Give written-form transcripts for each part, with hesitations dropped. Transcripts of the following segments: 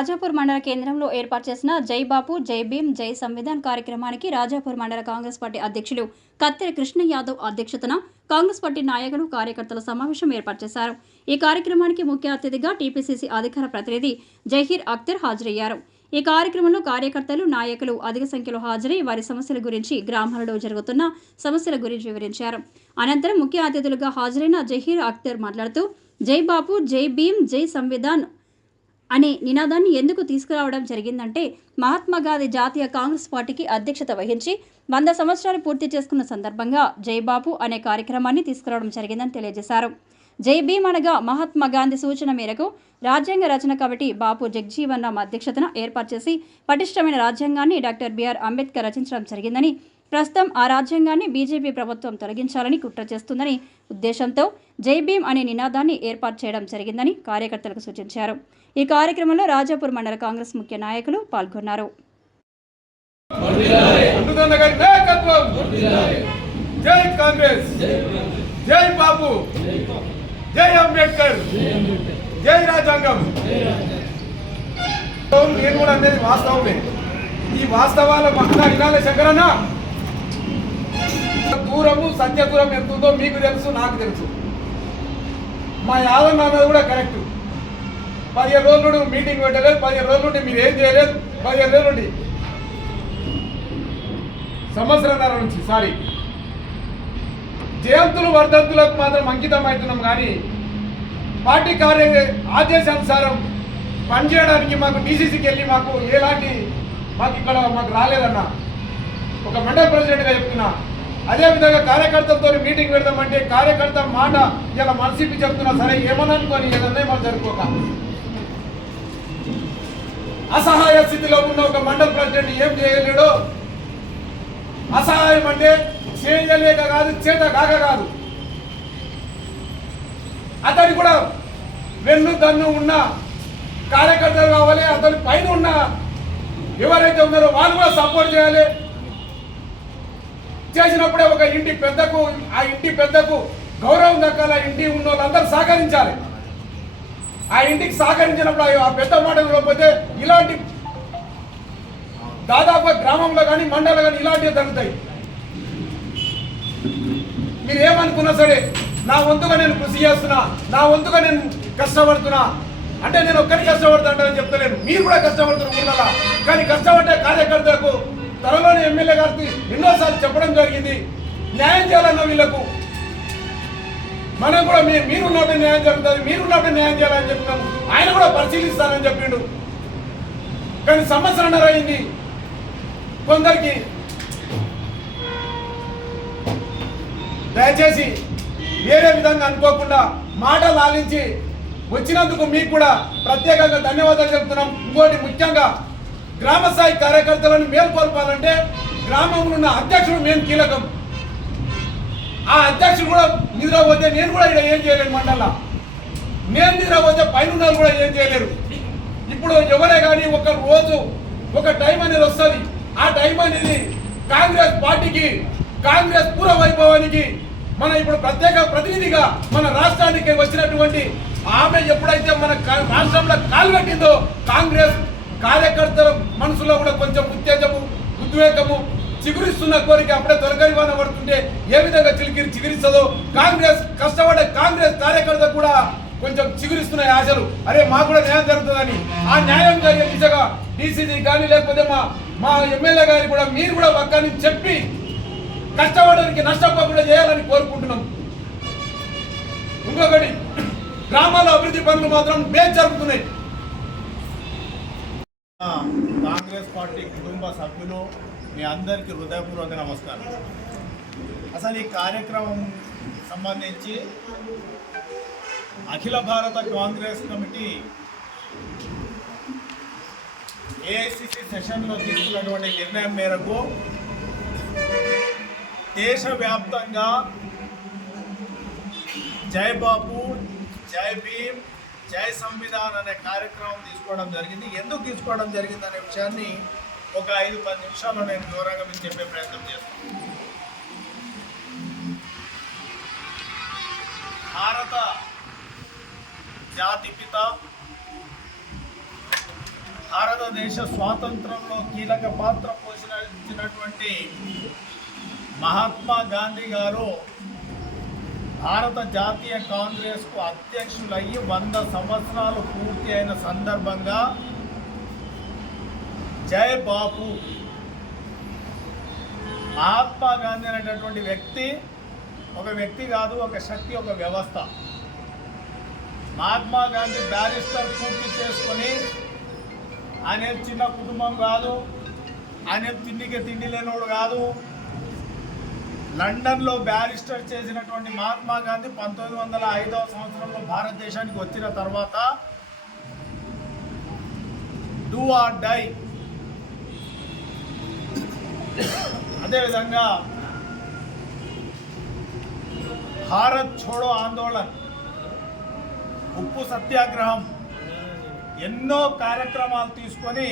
రాజాపూర్ మండల కేంద్రంలో ఏర్పాటు చేసిన జై బాపు జై భీమ్ జై సంవిధాన్ కార్యక్రమానికి రాజాపూర్ మండల కాంగ్రెస్ పార్టీ అధ్యక్షులు కత్తెర కృష్ణ యాదవ్ అధ్యక్షతన కాంగ్రెస్ పార్టీ నాయకులు కార్యకర్తల సమావేశం ఏర్పాటు చేశారు। ఈ కార్యక్రమానికి ముఖ్య అతిథిగా టీపీసీసీ అధికార ప్రతినిధి జహీర్ అఖ్తర్ హాజరయ్యారు। ఈ కార్యక్రమంలో కార్యకర్తలు నాయకులు అధిక సంఖ్యలో హాజరై వారి సమస్యల గురించి గ్రామాలలో జరుగుతున్న సమస్యల గురించి వివరించారు। అనంతరం ముఖ్య అతిథులుగా హాజరైన జహీర్ అఖ్తర్ మాట్లాడుతూ జై బాపు జై భీమ్ జై సంవిధాన్ అనే నినాదాన్ని ఎందుకు తీసుకురావడం జరిగిందంటే మహాత్మా గాంధీ జాతీయ కాంగ్రెస్ పార్టీకి అధ్యక్షత వహించి 100 సంవత్సరాలు పూర్తి చేసుకున్న సందర్భంగా జై బాపు అనే కార్యక్రమాన్ని తీసుకురావడం జరిగిందని తెలియజేశారు। జై భీమ్ అనగా మహాత్మా గాంధీ సూచన మేరకు రాజ్యాంగ రచన కమిటీ బాపు జగ్జీవన్ రామ్ అధ్యక్షతన ఏర్పాటు చేసి పటిష్టమైన రాజ్యాంగాన్ని డాక్టర్ బిఆర్ అంబేద్కర్ రచించడం జరిగిందని, ప్రస్తుతం ఆ రాజ్యాంగాన్ని బీజేపీ ప్రభుత్వం తొలగించాలని కుట్ర చేస్తుందని ఉద్దేశంతో జై భీమ్ అనే నినాదాన్ని ఏర్పాటు చేయడం జరిగిందని కార్యకర్తలకు సూచించారు। ఈ కార్యక్రమంలో రాజాపూర్ మండల కాంగ్రెస్ ముఖ్య నాయకులు పాల్గొన్నారు। జై కాంగ్రెస్, జై బాపు, జై అంబేద్కర్, జై రాజ్యాంగం। నేను కూడా అనేది వాస్తవమే। ఈ వాస్తవాల వినాలి శంకరన్న, దూరము సత్య దూరం ఎంత ఉందో మీకు తెలుసు, నాకు తెలుసు। మా యాదన్న అన్నది కూడా కరెక్ట్। 15 రోజుల నుండి మీటింగ్ పెట్టలేదు, 15 రోజుల నుండి మీరు ఏం చేయలేదు, 15 రోజుల నుండి సంవత్సరంన్నర నుంచి జయంతులు వర్ధంతులకు మాత్రం అంకితం అవుతున్నాం, కానీ పార్టీ ఆదేశానుసారం పనిచేయడానికి మాకు డీసీసీకి వెళ్ళి మాకు ఎలాంటి ఇక్కడ రాలేదన్న ఒక మండల ప్రెసిడెంట్గా చెప్తున్నా। అదేవిధంగా కార్యకర్తలతో మీటింగ్ పెడదామంటే కార్యకర్త మాట ఇలా మనసిప్పి చెప్తున్నా, సరే ఏమని అనుకోని ఏదన్నా మనం జరుపుకోక అసహాయ స్థితిలో ఉన్న ఒక మండల ప్రెసిడెంట్ ఏం చేయలేడో, అసహాయం అంటే చేయలేక కాదు, చేత కాక కాదు, అతని కూడా వెన్ను దన్ను ఉన్న కార్యకర్తలు కావాలి, అతని పైన ఉన్న ఎవరైతే ఉన్నారో వాళ్ళు కూడా సపోర్ట్ చేయాలి। చేసినప్పుడే ఒక ఇంటి పెద్దకు ఆ ఇంటి పెద్దకు గౌరవం దక్కాల, ఇంటి ఉన్న వాళ్ళందరూ సహకరించాలి। ఆ ఇంటికి సహకరించినప్పుడు ఆ పెద్ద మాట లేకపోతే ఇలాంటి దాదాపు గ్రామంలో కానీ మండలంలో కానీ ఇలాంటివి జరుగుతాయి। మీరు ఏమనుకున్నా సరే నా వంతుగా నేను కృషి చేస్తున్నా, నా వంతుగా నేను కష్టపడుతున్నా అంటే నేను ఒక్కరి కష్టపడుతుంటానని చెప్తలేను, మీరు కూడా కష్టపడుతున్నారు ఊళ్ళలో। కానీ కష్టపడ్డే కార్యకర్తలకు త్వరలోనే ఎమ్మెల్యే గారికి ఎన్నోసార్లు చెప్పడం జరిగింది, న్యాయం చేయాలన్న వీళ్ళకు మనం కూడా మీరున్నప్పుడు న్యాయం జరుగుతుంది, మీరున్నప్పుడు న్యాయం చేయాలని చెప్తున్నాము। ఆయన కూడా పరిశీలిస్తానని చెప్పిండు, కానీ సంవత్సరంన్నర అయింది। కొందరికి దయచేసి వేరే విధంగా అనుకోకుండా మాటలు ఆలించి వచ్చినందుకు మీకు కూడా ప్రత్యేకంగా ధన్యవాదాలు చెప్తున్నాం। ఇంకోటి ముఖ్యంగా గ్రామ స్థాయి కార్యకర్తలను మేల్కొల్పాలంటే గ్రామంలో ఉన్న అధ్యక్షుడు మేము కీలకం। ఆ అధ్యక్షుడు కూడా నిద్రపోతే నేను కూడా ఇక్కడ ఏం చేయలేను, మండల నేను నిద్రపోతే పైన ఉన్న కూడా ఏం చేయలేరు। ఇప్పుడు ఎవరే కానీ ఒక రోజు ఒక టైం అనేది వస్తుంది, ఆ టైం అనేది కాంగ్రెస్ పార్టీకి కాంగ్రెస్ పూర్వ వైభవానికి మన ఇప్పుడు ప్రత్యేక ప్రతినిధిగా మన రాష్ట్రానికి వచ్చినటువంటి ఆమె ఎప్పుడైతే మన రాష్ట్రంలో కాలు పెట్టిందో కాంగ్రెస్ కార్యకర్తల మనసులో కూడా కొంచెం ఉత్తేజము ఉద్వేగము చిగురిస్తున్న కోరిక అప్పుడే తొలగరివాన పడుతుంటే ఏ విధంగా చిగురిస్తుందో కాంగ్రెస్ కష్టపడే కాంగ్రెస్ కార్యకర్త కూడా కొంచెం చిగురిస్తున్నాయి ఆశలు, అరే మాకు కూడా న్యాయం జరుగుతుందని। ఆ న్యాయం జరిగే దిశగా డీసీసీ కానీ లేకపోతే మా ఎమ్మెల్యే గారి కూడా మీరు కూడా పక్కని చెప్పి కష్టపడడానికి నష్టపోకుండా చేయాలని కోరుకుంటున్నాం। ఇంకొకటి గ్రామాల్లో అభివృద్ధి పనులు మాత్రం బేస్ జరుగుతున్నాయి। కాంగ్రెస్ పార్టీ కుటుంబ సభ్యులు మీ అందరికీ హృదయపూర్వక నమస్కారం। అసలు ఈ కార్యక్రమం సంబంధించి అఖిల భారత కాంగ్రెస్ కమిటీ ఏఐసిసి సెషన్లో తీసుకున్నటువంటి నిర్ణయం మేరకు దేశవ్యాప్తంగా జై బాపు జై భీమ్ జై సంవిధాన్ అనే కార్యక్రమం తీసుకోవడం జరిగింది। ఎందుకు తీసుకోవడం జరిగింది అనే విషయాన్ని ఒక 5-10 నిమిషాల్లో నేను వివరంగా మీకు చెప్పే ప్రయత్నం చేస్తాను। భారత జాతిపిత భారతదేశ స్వాతంత్రంలో కీలక పాత్ర పోషించినటువంటి మహాత్మా గాంధీ గారు భారత జాతీయ కాంగ్రెస్కు అధ్యక్షులయ్యి 100 సంవత్సరాలు పూర్తి అయిన సందర్భంగా జై బాపు మహాత్మా గాంధీ అనేటటువంటి వ్యక్తి ఒక వ్యక్తి కాదు, ఒక శక్తి, ఒక వ్యవస్థ. మహాత్మా గాంధీ బ్యారిస్టర్ పూర్తి చేసుకొని ఆయన చిన్న కుటుంబం కాదు, ఆయన తిండి లేనోడు కాదు. లండన్లో బ్యారిస్టర్ చేసినటువంటి మహాత్మా గాంధీ 1905వ సంవత్సరంలో భారతదేశానికి వచ్చిన తర్వాత డూ ఆర్ డై, అదేవిధంగా భారత్ ఛోడో ఆందోళన్, ఉప్పు సత్యాగ్రహం, ఎన్నో కార్యక్రమాలు తీసుకొని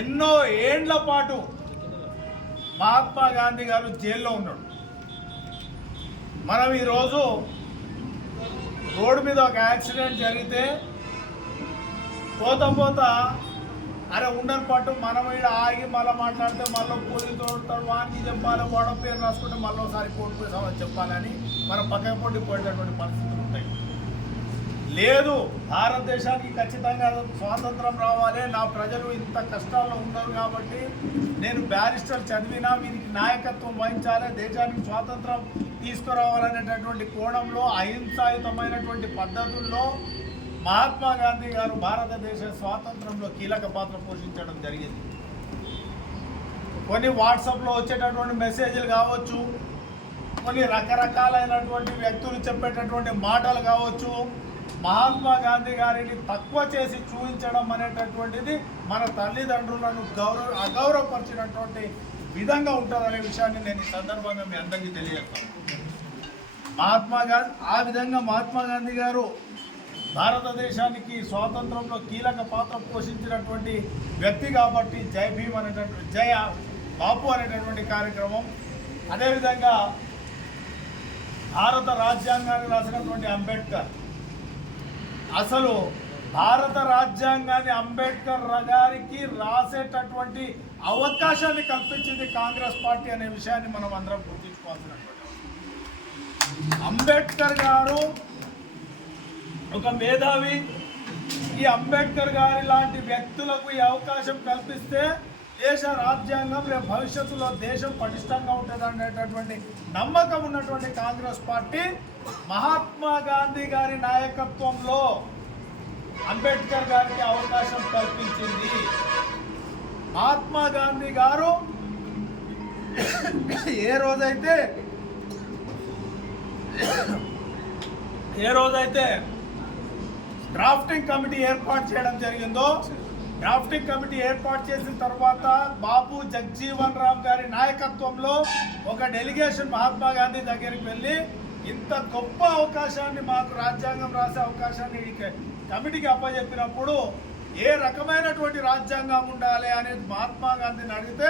ఎన్నో ఏండ్ల పాటు మహాత్మా గాంధీ గారు జైల్లో ఉన్నాడు. మనం ఈరోజు రోడ్డు మీద ఒక యాక్సిడెంట్ జరిగితే పోతా అరే ఉండని పట్టు మనం ఇక్కడ ఆగి మళ్ళీ మాట్లాడితే మళ్ళీ పోలీసు తోడుతాడు, వానికి చెప్పాలి, వాడ పేరు రాసుకుంటే మళ్ళీ ఒకసారి కోర్టు పోయి చెప్పాలని మనం పక్కన పోయేటటువంటి పరిస్థితులు ఉంటాయి. లేదు, భారతదేశానికి ఖచ్చితంగా స్వాతంత్రం రావాలి, నా ప్రజలు ఇంత కష్టాల్లో ఉన్నారు కాబట్టి నేను బ్యారిస్టర్ చదివినా వీరికి నాయకత్వం వహించాలి, దేశానికి స్వాతంత్రం తీసుకురావాలనేటటువంటి కోణంలో అహింసాయుతమైనటువంటి పద్ధతుల్లో మహాత్మా గాంధీ గారు భారతదేశ స్వాతంత్రంలో కీలక పాత్ర పోషించడం జరిగింది. కొన్ని వాట్సాప్లో వచ్చేటటువంటి మెసేజ్లు కావచ్చు, కొన్ని రకరకాలైనటువంటి వ్యక్తులు చెప్పేటటువంటి మాటలు కావచ్చు, మహాత్మా గాంధీ గారిని తక్కువ చేసి చూపించడం అనేటటువంటిది మన తల్లిదండ్రులను అగౌరవపరిచినటువంటి విధంగా ఉంటుందనే విషయాన్ని నేను ఈ సందర్భంగా మీ అందరికీ తెలియజేస్తాను. ఆ విధంగా మహాత్మా గాంధీ గారు భారతదేశానికి స్వాతంత్రంలో కీలక పాత్ర పోషించినటువంటి వ్యక్తి కాబట్టి జై భీమ్ అనేటటువంటి జయ బాపు అనేటటువంటి కార్యక్రమం, అదేవిధంగా భారత రాజ్యాంగాన్ని రాసినటువంటి అంబేద్కర్, అసలు భారత రాజ్యాంగాన్ని అంబేద్కర్ గారికి రాసేటటువంటి అవకాశాన్ని కల్పించింది కాంగ్రెస్ పార్టీ అనే విషయాన్ని మనం అందరం గుర్తుంచుకోవాల్సినటువంటి. అంబేద్కర్ గారు ఒక మేధావి. ఈ అంబేద్కర్ గారి లాంటి వ్యక్తులకు ఈ అవకాశం కల్పిస్తే దేశ రాజ్యాంగం రేపు భవిష్యత్తులో దేశం పటిష్టంగా ఉంటుంది అనేటటువంటి నమ్మకం ఉన్నటువంటి కాంగ్రెస్ పార్టీ మహాత్మా గాంధీ గారి నాయకత్వంలో అంబేద్కర్ గారికి అవకాశం కల్పించింది. మహాత్మా గాంధీ గారు ఏ రోజైతే డ్రాఫ్టింగ్ కమిటీ ఏర్పాటు చేయడం జరిగిందో, డ్రాఫ్టింగ్ కమిటీ ఏర్పాటు చేసిన తర్వాత బాబు జగ్జీవన్ రామ్ గారి నాయకత్వంలో ఒక డెలిగేషన్ మహాత్మా గాంధీ దగ్గరికి వెళ్ళి ఇంత గొప్ప అవకాశాన్ని, మాకు రాజ్యాంగం రాసే అవకాశాన్ని కమిటీకి అప్పచెప్పినప్పుడు ఏ రకమైనటువంటి రాజ్యాంగం ఉండాలి అనేది మహాత్మా గాంధీని అడిగితే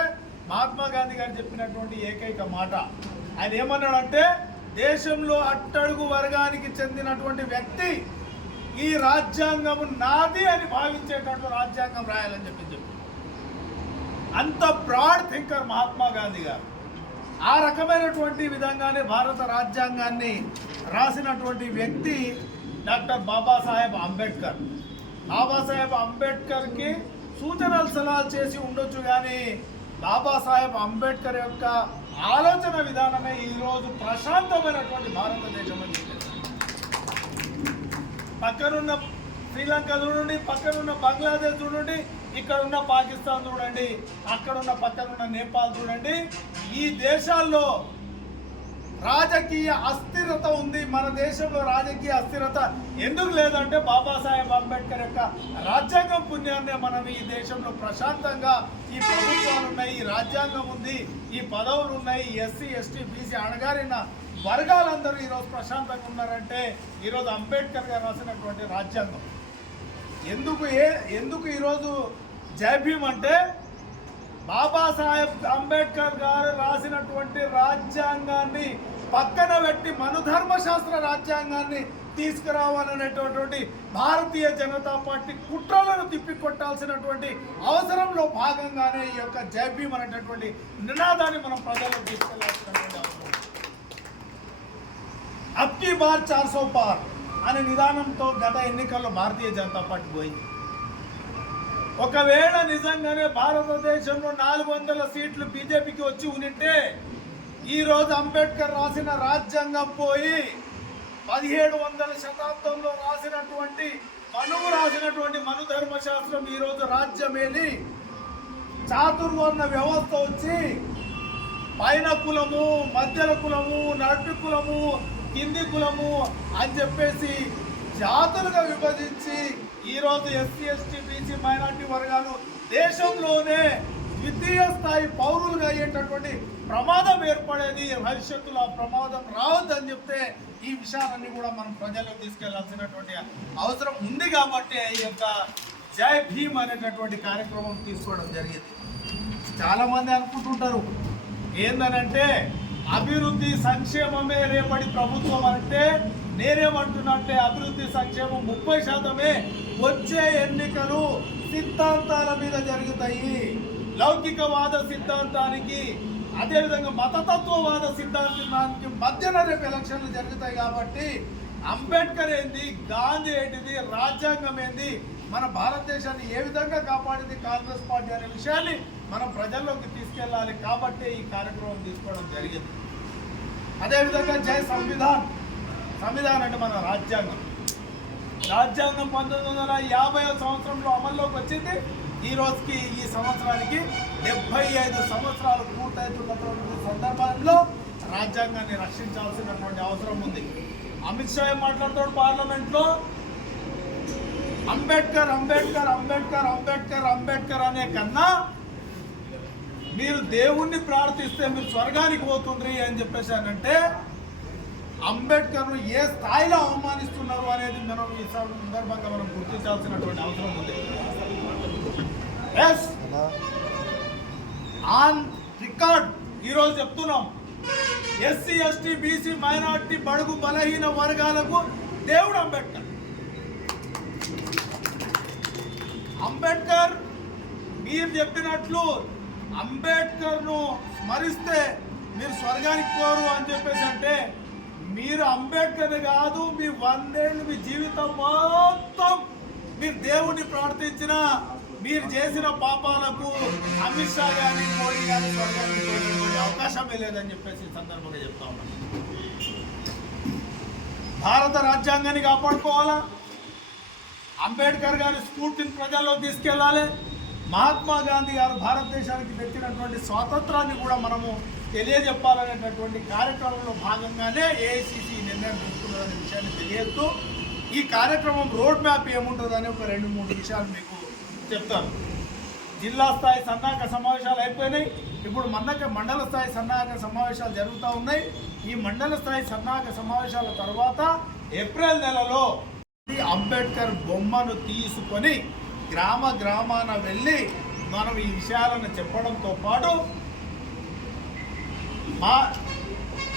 మహాత్మా గాంధీ గారు చెప్పినటువంటి ఏకైక మాట ఆయన ఏమన్నాడంటే, దేశంలో అట్టడుగు వర్గానికి చెందినటువంటి వ్యక్తి ఈ రాజ్యాంగం నాది అని భావించేటట్టు రాజ్యాంగం రాయాలని చెప్పి అంత బ్రాడ్ థింకర్ మహాత్మా గాంధీ గారు. ఆ రకమైనటువంటి విధంగానే భారత రాజ్యాంగాన్ని రాసినటువంటి వ్యక్తి డాక్టర్ బాబాసాహెబ్ అంబేద్కర్. బాబాసాహెబ్ అంబేద్కర్కి సూచనలు సలహాలు చేసి ఉండొచ్చు, కానీ బాబాసాహెబ్ అంబేద్కర్ యొక్క ఆలోచన విధానమే ఈరోజు ప్రశాంతమైనటువంటి భారతదేశం అని చెప్పారు. పక్కనున్న శ్రీలంక చూడండి, పక్కనున్న బంగ్లాదేశ్ చూడండి, ఇక్కడున్న పాకిస్తాన్ చూడండి, అక్కడున్న పక్కనున్న నేపాల్ చూడండి. ఈ దేశాల్లో రాజకీయ అస్థిరత ఉంది. మన దేశంలో రాజకీయ అస్థిరత ఎందుకు లేదంటే బాబాసాహెబ్ అంబేద్కర్ యొక్క రాజ్యాంగం పుణ్యాన్నే మనం ఈ దేశంలో ప్రశాంతంగా ఈ ప్రభుత్వాలు ఉన్నాయి, ఈ రాజ్యాంగం ఉంది, ఈ పదవులు ఉన్నాయి. ఎస్సీ ఎస్టీ బీసీ అణగారిన వర్గాలందరూ ఈరోజు ప్రశాంతంగా ఉన్నారంటే ఈరోజు అంబేద్కర్ గారు రాసినటువంటి రాజ్యాంగం. ఎందుకు ఈరోజు జై భీమ్ అంటే బాబాసాహెబ్ అంబేద్కర్ గారు రాసినటువంటి రాజ్యాంగాన్ని పక్కన పెట్టి మనుధర్మశాస్త్ర రాజ్యాంగాన్ని తీసుకురావాలనేటటువంటి భారతీయ జనతా పార్టీ కుట్రలను తిప్పికొట్టాల్సినటువంటి అవసరంలో భాగంగానే ఈ యొక్క జై భీమ్ అనేటటువంటి నినాదాన్ని మనం ప్రజలకు తీసుకెళ్లాల్సినటువంటి అవసరం. అబ్కి బార్ 400 పార్ అనే నిదానంతో గత ఎన్నికల్లో భారతీయ జనతా పార్టీ పోయింది. ఒకవేళ నిజంగానే భారతదేశంలో 400 సీట్లు బీజేపీకి వచ్చి ఉంటే ఈరోజు అంబేద్కర్ రాసిన రాజ్యాంగం పోయి 1700 శతాబ్దంలో రాసినటువంటి మనుధర్మశాస్త్రం ఈరోజు రాజ్యమేలి చాతుర్వర్ణ వ్యవస్థ వచ్చి పైన కులము, మధ్యల కులము, నడిపి కులము, కింది కులము అని చెప్పేసి జాతులుగా విభజించి ఈరోజు ఎస్సీ, ఎస్టీ, బీసీ, మైనార్టీ వర్గాలు దేశంలోనే ద్వితీయ స్థాయి పౌరులుగా అయ్యేటటువంటి ప్రమాదం ఏర్పడేది. భవిష్యత్తులో ప్రమాదం రావద్దని చెప్తే ఈ విషయాలన్నీ కూడా మనం ప్రజలకు తీసుకెళ్లాల్సినటువంటి అవసరం ఉంది కాబట్టి ఈ యొక్క జై భీమ్ అనేటటువంటి కార్యక్రమం తీసుకోవడం జరిగింది. చాలామంది అనుకుంటుంటారు ఏందనంటే అభివృద్ధి సంక్షేమమే రేపటి ప్రభుత్వం అంటే, నేనేమంటున్నట్టే అభివృద్ధి సంక్షేమం 30%. వచ్చే ఎన్నికలు సిద్ధాంతాల మీద జరుగుతాయి. లౌకికవాద సిద్ధాంతానికి అదేవిధంగా మతతత్వవాద సిద్ధాంతానికి మధ్యన రేపు ఎలక్షన్లు జరుగుతాయి. కాబట్టి అంబేద్కర్ ఏంది, గాంధీ ఏంటిది, రాజ్యాంగం ఏంది, మన భారతదేశాన్ని ఏ విధంగా కాపాడింది కాంగ్రెస్ పార్టీ అనే విషయాన్ని మనం ప్రజల్లోకి తీసుకెళ్ళాలి. కాబట్టి ఈ కార్యక్రమం తీసుకోవడం జరిగింది. అదేవిధంగా జై సంవిధాన్. సంవిధానం అంటే మన రాజ్యాంగం. 1950 సంవత్సరంలో అమల్లోకి వచ్చింది. ఈ రోజుకి ఈ సంవత్సరానికి 75 సంవత్సరాలు పూర్తవుతున్నటువంటి సందర్భంలో రాజ్యాంగాన్ని రక్షించాల్సినటువంటి అవసరం ఉంది. అమిత్ షా మాట్లాడుతాడు పార్లమెంట్లో, అంబేద్కర్ అంబేద్కర్ అంబేద్కర్ అంబేద్కర్ అంబేద్కర్ అనే కన్నా మీరు దేవుణ్ణి ప్రార్థిస్తే మీరు స్వర్గానికి పోతుండ్రి అని చెప్పేసి అంటే అంబేద్కర్ను ఏ స్థాయిలో అవమానిస్తున్నారు అనేది మనం ఈ సందర్భంగా మనం గుర్తించాల్సినటువంటి అవసరం ఉంది. ఎస్, ఆన్ రికార్డ్ ఈరోజు చెప్తున్నాం, ఎస్సీ, ఎస్టీ, బీసీ, మైనార్టీ, బడుగు బలహీన వర్గాలకు దేవుడు అంబేద్కర్. అంబేద్కర్ మీరు చెప్పినట్లు అంబేద్కర్ను స్మరిస్తే మీరు స్వర్గానికి పోరు అని చెప్పేసి అంటే మీరు అంబేద్కర్ కాదు, మీ 100 ఏళ్ళు మీ జీవితం మొత్తం మీరు దేవుణ్ణి ప్రార్థించిన మీరు చేసిన పాపాలకు అమిత్ షా కానీ మోడీ కానీ స్వర్గానికి పోయేటువంటి అవకాశమే లేదని చెప్పేసి ఈ సందర్భంగా చెప్తా ఉన్నాను. భారత రాజ్యాంగాన్ని కాపాడుకోవాలా, అంబేద్కర్ గారి స్ఫూర్తిని ప్రజల్లో తీసుకెళ్ళాలి, మహాత్మా గాంధీ గారు భారతదేశానికి తెచ్చినటువంటి స్వాతంత్రాన్ని కూడా మనము తెలియజెప్పాలనేటటువంటి కార్యక్రమంలో భాగంగానే ఏఐసిసి నిర్ణయం తీసుకున్నదనే విషయాన్ని తెలియజేస్తూ ఈ కార్యక్రమం రోడ్ మ్యాప్ ఏముంటుందని ఒక 2-3 విషయాలు మీకు చెప్తాను. జిల్లా స్థాయి సన్నాహక సమావేశాలు అయిపోయినాయి. ఇప్పుడు మండల స్థాయి సన్నాహక సమావేశాలు జరుగుతూ ఉన్నాయి. ఈ మండల స్థాయి సన్నాహక సమావేశాల తర్వాత ఏప్రిల్ నెలలో అంబేద్కర్ బొమ్మను తీసుకొని గ్రామాన వెళ్ళి మనం ఈ విషయాలను చెప్పడంతో పాటు మా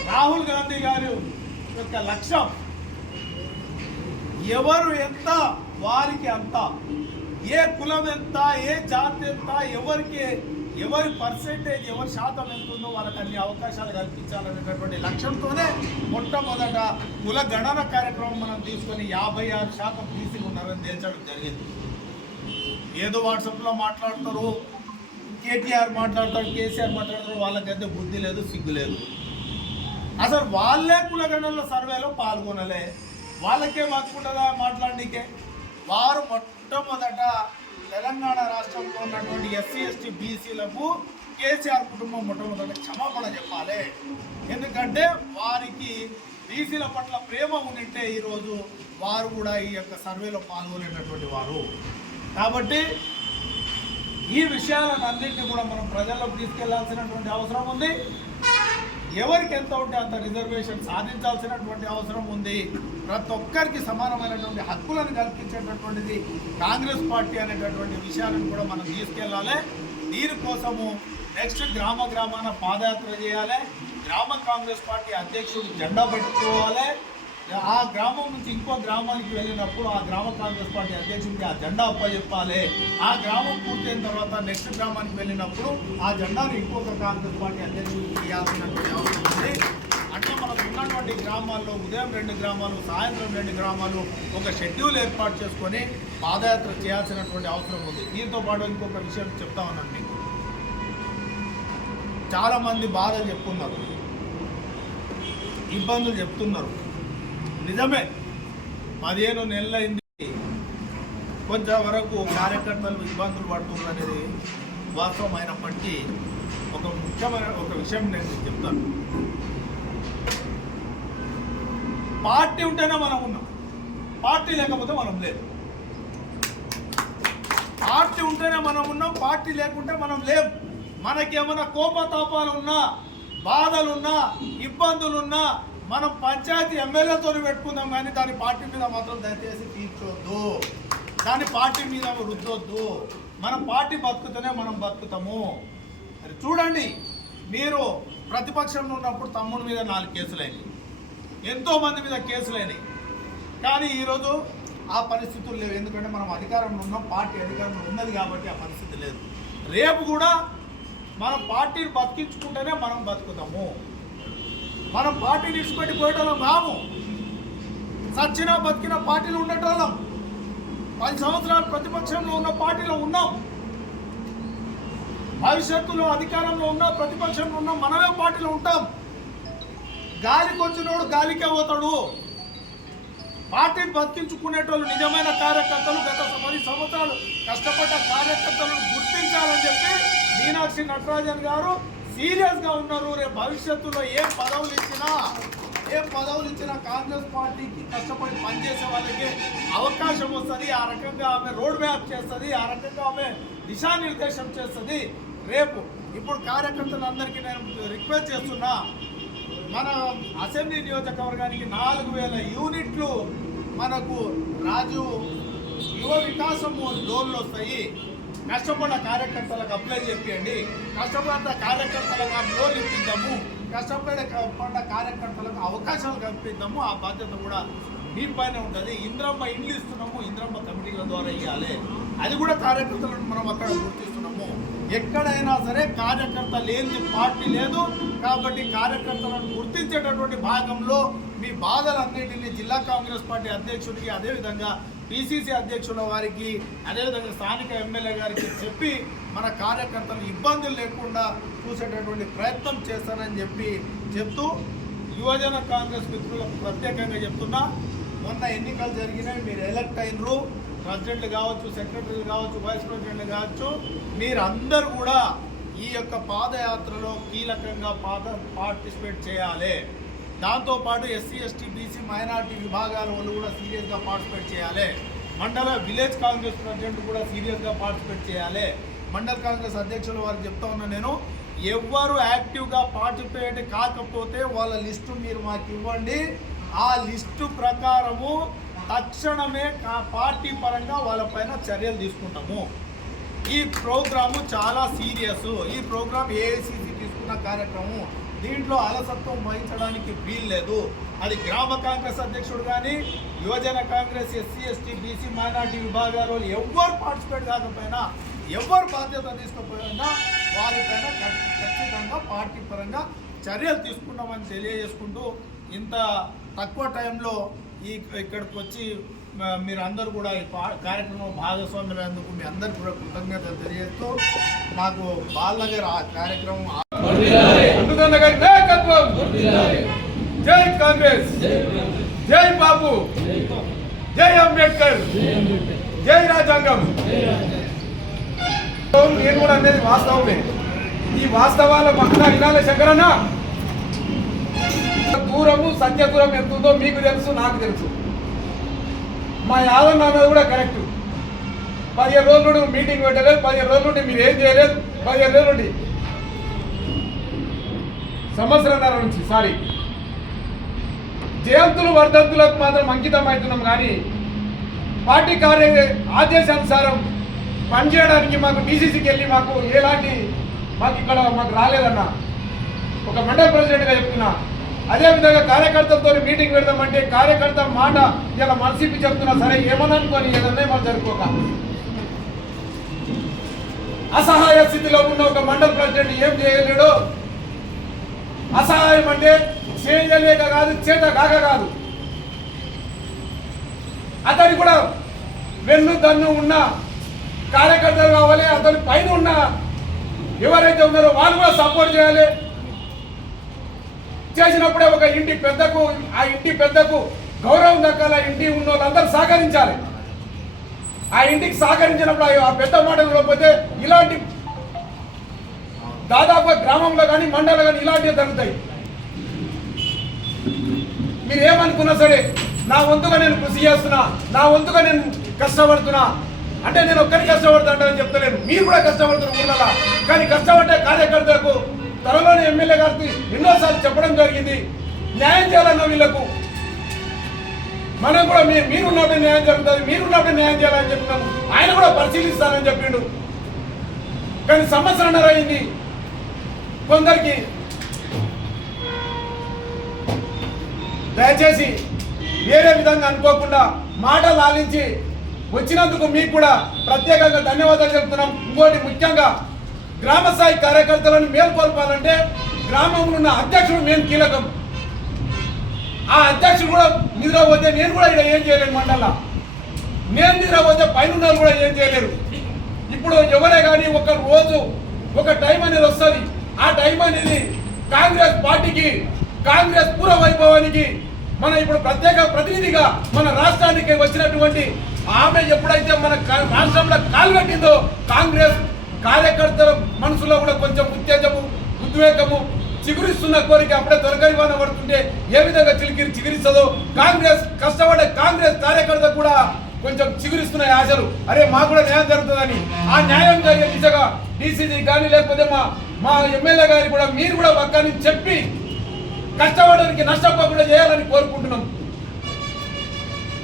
రాహుల్ గాంధీ గారి యొక్క లక్ష్యం ఎవరు ఎంత వారికి అంత, ఏ కులం ఎంత, ఏ జాతి ఎంత, ఎవరి పర్సెంటేజ్, ఎవరి శాతం ఎంత ఉందో వాళ్ళకి అన్ని అవకాశాలు కల్పించాలనేటటువంటి లక్ష్యంతోనే మొట్టమొదట కుల గణన కార్యక్రమం మనం తీసుకొని 56% బీసీలు ఉన్నారని తేల్చడం జరిగింది. ఏదో వాట్సాప్లో మాట్లాడతారు, కేటీఆర్ మాట్లాడతారు, కేసీఆర్ మాట్లాడతారు, వాళ్ళకైతే బుద్ధి లేదు, సిగ్గు లేదు. అసలు వాళ్ళే కులగణనల సర్వేలో పాల్గొనలే, వాళ్ళకే మర్చుకుంటుందా మాట్లాడనీకే. వారు మొట్టమొదట తెలంగాణ రాష్ట్రంలో ఉన్నటువంటి ఎస్సీ, ఎస్టీ, బీసీలకు కేసీఆర్ కుటుంబం మొట్టమొదట క్షమాపణ చెప్పాలి. ఎందుకంటే వారికి బీసీల పట్ల ప్రేమ ఉంటే ఈరోజు వారు కూడా ఈ యొక్క సర్వేలో పాల్గొనేటటువంటి వారు. కాబట్టి ఈ విషయాలను అన్నింటినీ కూడా మనం ప్రజల్లోకి తీసుకెళ్లాల్సినటువంటి అవసరం ఉంది. ఎవరికి ఎంత ఉంటే అంత రిజర్వేషన్ సాధించాల్సినటువంటి అవసరం ఉంది. ప్రతి ఒక్కరికి సమానమైనటువంటి హక్కులను కల్పించేటటువంటిది కాంగ్రెస్ పార్టీ అనేటటువంటి విషయాలను కూడా మనం తీసుకెళ్ళాలి. దీనికోసము నెక్స్ట్ గ్రామాన పాదయాత్ర చేయాలి. గ్రామ కాంగ్రెస్ పార్టీ అధ్యక్షుడు జెండా పెట్టుకోవాలి. ఆ గ్రామం నుంచి ఇంకో గ్రామానికి వెళ్ళినప్పుడు ఆ గ్రామ కాంగ్రెస్ పార్టీ అధ్యక్షుడికి ఆ జెండా అప్పచెప్పాలి. ఆ గ్రామం పూర్తయిన తర్వాత నెక్స్ట్ గ్రామానికి వెళ్ళినప్పుడు ఆ జెండాను ఇంకొక కాంగ్రెస్ పార్టీ అధ్యక్షుడికి ఇవ్వాల్సినటువంటి అవసరం ఉంది. అట్లా మనకు ఉన్నటువంటి గ్రామాల్లో ఉదయం 2 గ్రామాలు, సాయంత్రం 2 గ్రామాలు ఒక షెడ్యూల్ ఏర్పాటు చేసుకొని పాదయాత్ర చేయాల్సినటువంటి అవసరం ఉంది. దీంతో పాటు ఇంకొక విషయం చెప్తా ఉన్నాను మీకు. చాలామంది బాధలు చెప్తున్నారు, ఇబ్బందులు చెప్తున్నారు. నిజమే, 15 నెలలైంది, కొంచెం వరకు కార్యకర్తలు ఇబ్బందులు పడుతున్నారు అనేది వాస్తవం అయినప్పటికీ ఒక ముఖ్యమైన ఒక విషయం నేను చెప్తాను. పార్టీ ఉంటేనే మనం ఉన్నాం, పార్టీ లేకపోతే మనం లేదు. పార్టీ ఉంటేనే మనం ఉన్నాం, పార్టీ లేకుంటే మనం లేవు. మనకేమైనా కోపతాపాలు ఉన్నా, బాధలున్నా, ఇబ్బందులున్నా మనం పంచాయతీ ఎమ్మెల్యేతో పెట్టుకుందాం, కానీ దాని పార్టీ మీద మాత్రం దయచేసి తీర్చొద్దు, దాని పార్టీ మీద రుద్దొద్దు. మన పార్టీ బతుకుతూనే మనం బతుకుతాము. మరి చూడండి, మీరు ప్రతిపక్షంలో ఉన్నప్పుడు తమ్ముడి మీద 4 కేసులైనవి, ఎంతోమంది మీద కేసులైనవి. కానీ ఈరోజు ఆ పరిస్థితులు లేవు. ఎందుకంటే మనం అధికారంలో ఉన్నాం, పార్టీ అధికారంలో ఉన్నది కాబట్టి ఆ పరిస్థితి లేదు. రేపు కూడా మనం పార్టీని బతికించుకుంటేనే మనం బతుకుతాము. మనం పార్టీని ఇచ్చిపెట్టి పోయేటోళ్ళం కాము. సచ్చినా బతికిన పార్టీలో ఉండేటోళ్ళం. 10 సంవత్సరాలు ప్రతిపక్షంలో ఉన్న పార్టీలో ఉన్నాం. భవిష్యత్తులో అధికారంలో ఉన్న ప్రతిపక్షంలో ఉన్న మనమే పార్టీలో ఉంటాం. గాలికి వచ్చినోడు గాలికే పోతాడు. పార్టీని బతికించుకునేటోళ్ళు నిజమైన కార్యకర్తలు, గత 10 సంవత్సరాలు కష్టపడ్డ కార్యకర్తలను గుర్తించాలని చెప్పి మీనాక్షి నటరాజన్ గారు సీరియస్గా ఉన్నారు. రేపు భవిష్యత్తులో ఏం పదవులు ఇచ్చినా కాంగ్రెస్ పార్టీకి కష్టపడి పనిచేసే వాళ్ళకి అవకాశం వస్తుంది. ఆ రకంగా ఆమె రోడ్ మ్యాప్ చేస్తుంది, ఆ రకంగా ఆమె దిశానిర్దేశం చేస్తుంది. రేపు ఇప్పుడు కార్యకర్తలందరికీ నేను రిక్వెస్ట్ చేస్తున్నా, మన అసెంబ్లీ నియోజకవర్గానికి 4000 యూనిట్లు మనకు రాజీవ్ యువ వికాసం లోన్లు వస్తాయి. కష్టపడ్డ కార్యకర్తలకు అప్లై చేయండి, కష్టపడ్డ కార్యకర్తలకు లోన్లు ఇప్పిద్దాము, కష్టపడ్డ కార్యకర్తలకు అవకాశాలు కల్పిద్దాము. ఆ బాధ్యత కూడా మీ పైన ఉంటుంది. ఇంద్రమ్మ ఇండ్లు ఇస్తున్నాము, ఇంద్రమ్మ కమిటీల ద్వారా ఇవ్వాలి. అది కూడా కార్యకర్తలను మనం అక్కడ గుర్తిస్తున్నాము. ఎక్కడైనా సరే కార్యకర్త లేని పార్టీ లేదు. కాబట్టి కార్యకర్తలను గుర్తించేటటువంటి భాగంలో మీ బాధలన్నింటినీ జిల్లా కాంగ్రెస్ పార్టీ అధ్యక్షుడికి, అదేవిధంగా పిసిసి అధ్యక్షుల వారికి, అదేవిధంగా స్థానిక ఎమ్మెల్యే గారికి చెప్పి మన కార్యకర్తలు ఇబ్బందులు లేకుండా చూసేటటువంటి ప్రయత్నం చేస్తానని చెప్తూ యువజన కాంగ్రెస్ మిత్రులకు ప్రత్యేకంగా చెప్తున్నా, మొన్న ఎన్నికలు జరిగినాయి, మీరు ఎలక్ట్ అయినరు. ప్రెసిడెంట్లు కావచ్చు, సెక్రటరీలు కావచ్చు, వైస్ ప్రెసిడెంట్లు కావచ్చు, మీరందరూ కూడా ఈ యొక్క పాదయాత్రలో కీలకంగా పార్టిసిపేట్ చేయాలి. దాంతోపాటు ఎస్సీ, ఎస్టీ, బీసీ, మైనార్టీ విభాగాల వాళ్ళు కూడా సీరియస్గా పార్టిసిపేట్ చేయాలి. మండల విలేజ్ కాంగ్రెస్ ప్రెసిడెంట్ కూడా సీరియస్గా పార్టిసిపేట్ చేయాలి. మండల కాంగ్రెస్ అధ్యక్షుల వారికి చెప్తా ఉన్నా నేను, ఎవరు యాక్టివ్గా పార్టిసిపేట్ కాకపోతే వాళ్ళ లిస్టు మీరు మాకు ఇవ్వండి. ఆ లిస్టు ప్రకారము తక్షణమే పార్టీ పరంగా వాళ్ళపైన చర్యలు తీసుకుంటాము. ఈ ప్రోగ్రాము చాలా సీరియస్. ఈ ప్రోగ్రాం ఏఐసిసి తీసుకున్న కార్యక్రమం. దీంట్లో అలసత్వం వహించడానికి వీలు లేదు. అది గ్రామ కాంగ్రెస్ అధ్యక్షుడు కానీ, యువజన Congress, SC, ST, BC, minority విభాగాలు ఎవరు పార్టిసిపేట్ కాకపోయినా, ఎవరు బాధ్యత తీసుకోకపోయినా వారిపైన ఖచ్చితంగా పార్టీ పరంగా చర్యలు తీసుకున్నామని తెలియజేసుకుంటూ, ఇంత తక్కువ టైంలో ఇక్కడికి వచ్చి మీరందరూ కూడా ఈ కార్యక్రమం భాగస్వామ్యమైనందుకు మీ అందరికీ కూడా కృతజ్ఞతలు తెలియజేస్తూ, నాకు బాలనగర్ ఆ కార్యక్రమం జై కాంగ్రెస్, జై బాబు, జై అంబేద్కర్, జై రాజ్యాంగం. నేను కూడా అనేది వాస్తవమే. ఈ వాస్తవాల పక్కన వినాలి శంకరన్న. దూరము సత్య దూరం ఎంతుందో మీకు తెలుసు, నాకు తెలుసు. మా యాదవ్ నాన్న కూడా కరెక్ట్. 15 రోజుల నుండి మీటింగ్ పెట్టలేదు, 15 రోజుల నుండి మీరు ఏం చేయలేదు, 15 రోజుల నుండి సంవత్సరంన్నర నుంచి జయంతులు వర్ధంతులకు మాత్రం అంకితం అవుతున్నాం. కానీ పార్టీ ఆదేశానుసారం పనిచేయడానికి మాకు డీసీసీకి వెళ్ళి మాకు ఎలాంటి మాకు రాలేదన్న. ఒక మండల ప్రెసిడెంట్గా చెప్తున్నా, అదేవిధంగా కార్యకర్తలతో మీటింగ్ పెడదామంటే కార్యకర్త మాట ఇలా మనసిప్పి చెప్తున్నా సరే ఏమని అనుకోని ఏదన్నా మనం జరుపుకోక అసహాయ స్థితిలో ఉన్న ఒక మండల ప్రెసిడెంట్ ఏం చేయలేడు. అసహాయం అంటే చేయలేక కాదు, చేత కాక కాదు. అతని కూడా వెన్ను దన్ను ఉన్న కార్యకర్తలు కావాలి. అతని పైన ఉన్న ఎవరైతే ఉన్నారో వాళ్ళు కూడా సపోర్ట్ చేయాలి. చేసినప్పుడే ఒక ఇంటి పెద్దకు ఆ ఇంటి పెద్దకు గౌరవం దక్కాల. ఇంటి ఉన్న వాళ్ళందరూ సహకరించాలి. ఆ ఇంటికి సహకరించినప్పుడు ఆ పెద్ద మాట లేకపోతే ఇలాంటి దాదాపు గ్రామంలో కానీ మండలంలో కానీ ఇలాంటివి జరుగుతాయి. మీరు ఏమనుకున్నా సరే నా వంతుగా నేను కృషి చేస్తున్నా, నా వంతుగా నేను కష్టపడుతున్నా అంటే నేను ఒక్కరి కష్టపడుతుంటానని చెప్తలేను. మీరు కూడా కష్టపడుతున్నారు ఊళ్ళలో. కానీ కష్టపడ్డే కార్యకర్తలకు త్వరలోనే ఎమ్మెల్యే గారికి ఎన్నోసార్లు చెప్పడం జరిగింది. న్యాయం చేయాలన్న వీళ్ళకు మనం కూడా మీరున్నప్పుడు న్యాయం జరుగుతుంది, మీరున్నప్పుడు న్యాయం చేయాలని చెప్పినాము. ఆయన కూడా పరిశీలిస్తానని చెప్పిండు. కానీ సంవత్సరంన్నర అయింది. కొందరికి దయచేసి వేరే విధంగా అనుకోకుండా మాటలు ఆలించి వచ్చినందుకు మీకు కూడా ప్రత్యేకంగా ధన్యవాదాలు చెప్తున్నాం. ఇంకోటి ముఖ్యంగా గ్రామ స్థాయి కార్యకర్తలను మేల్కొల్పాలంటే గ్రామంలో ఉన్న అధ్యక్షుడు మేము కీలకం. ఆ అధ్యక్షుడు కూడా నిద్రపోతే నేను కూడా ఇక్కడ ఏం చేయలేను. మండల నేను నిద్రపోతే పైన కూడా ఏం చేయలేరు. ఇప్పుడు ఎవరే కానీ ఒక రోజు ఒక టైం అనేది వస్తుంది. ఆ టైం అనేది కాంగ్రెస్ పార్టీకి, కాంగ్రెస్ పూర్వ వైభవానికి మన ఇప్పుడు ప్రత్యేక ప్రతినిధిగా మన రాష్ట్రానికి వచ్చినటువంటి ఆమె ఎప్పుడైతే మన రాష్ట్రంలో కాలు పెట్టిందో కాంగ్రెస్ కార్యకర్తల మనసులో కూడా కొంచెం ఉత్తేజము, ఉద్వేగము, చిగురిస్తున్న కోరిక అప్పుడే తొలగరివాన పడుతుంటే ఏ విధంగా చిగురిస్తుందో కాంగ్రెస్ కష్టపడే కాంగ్రెస్ కార్యకర్త కూడా కొంచెం చిగురిస్తున్నాయి ఆశలు. అరే మాకు కూడా న్యాయం జరుగుతుందని. ఆ న్యాయం జరిగే దిశగా డీసీసీ కానీ లేకపోతే మా ఎమ్మెల్యే గారి కూడా మీరు కూడా పక్కని చెప్పి కష్టపడడానికి నష్టపోకుండా చేయాలని కోరుకుంటున్నాం.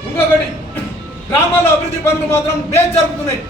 ఇంకొకటి గ్రామాల్లో అభివృద్ధి పనులు మాత్రం బేస్ జరుగుతున్నాయి.